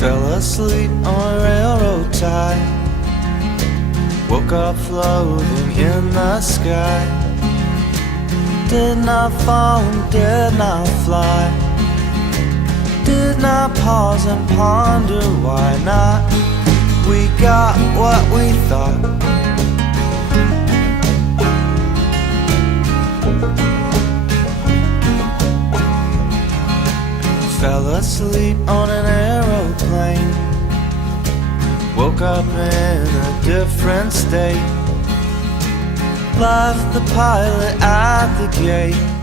Fell asleep on a railroad tie, woke up floating in the sky. Did not fall and did not fly, did not pause and ponder why not. We got what we thought. Fell asleep on an aeroplane, woke up in a different state, left the pilot at the gate.